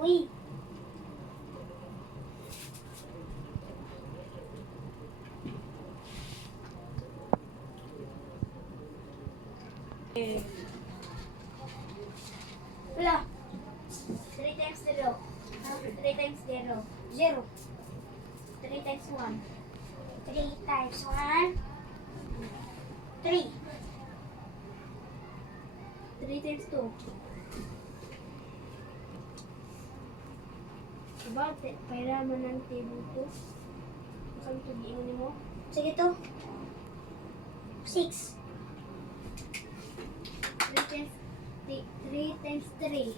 Uy. Wala. 3 times 0. 3 times 0. 0. 3 times 1. 3 times 1. 3. 3 times 2. Diba? Pairaman ng table to. Saan ito giingon mo? Sige to. 6. 3 times 3 times 3.